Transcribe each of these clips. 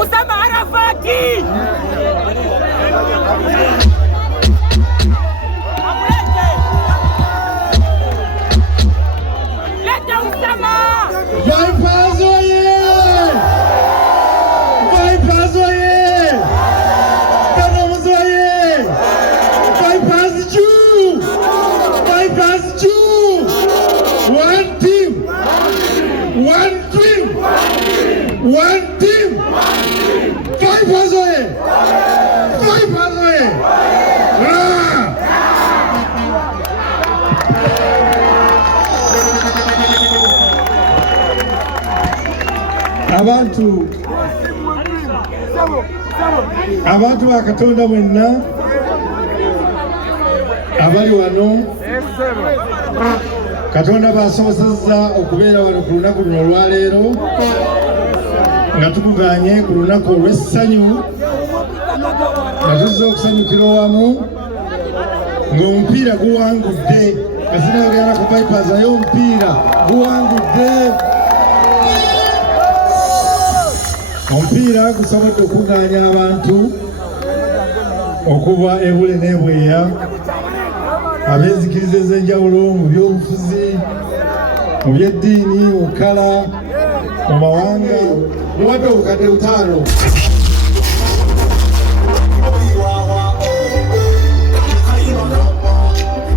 Usama Arafati. Leta Usama. Bypass oye! Bypass oye! Kanoms oye! Bypass juu! Bypass juu! One team! One team! One team! Bypass oye! Bypass oye! Abantu ba Katonda mwenna abali wano, Katonda basobozezza okubeera wano ku lunaku luno olwaleero nga tukuganye ku lunaku olw'essanyu nga tuzza okusanyukira owamu ng'omupiira guwangudde. Kasinayogera ku Vipers naye omupiira guwangudde. Omupiira gusobodde okuganya abantu okuva ebule n'ebweya, ab'enzikiriza ez'enjawulo mu by'obufuzi, mu by'eddiini, mu kkala, mu mawanga, muwadde obukadde 5.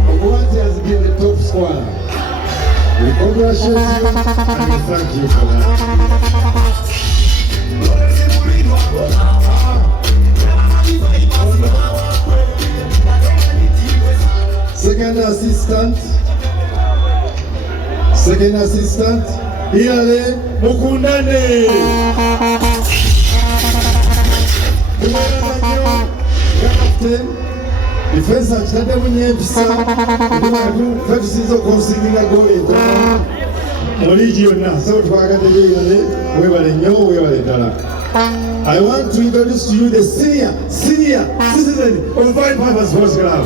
Omuwanzi azigidde top scorer. We congratulate you and thank you for that. Second assistant, Iyale Mukundane. Captain, defense akitadde munyempisa fetusinza okusingira goal mu liigi yonna, so twagaddeyo Iyale, weebale nnyo, weebale ddala. I want to introduce to you the senior citizen of Vipers Sports Club.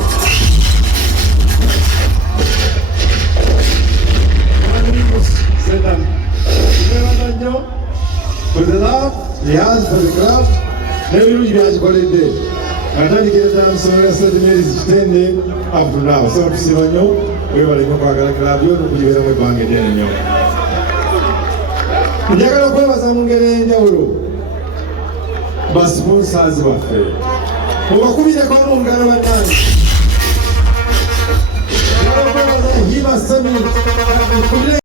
For the love he has for the club, n'ebirungi by'akikoledde. Atandikira ddala mu ssomero lya St. Mary's Kitende up to now. So tusiima nnyo, weebale nnyo okwagala club yo n'okugibeeramu ebbanga eddene nnyo. Njagala okwebaza mu ngeri ey'enjawulo ba sponsors baffe. Mubakubireko mu ngalo bannange. Njagala okwebaza Hima Summit.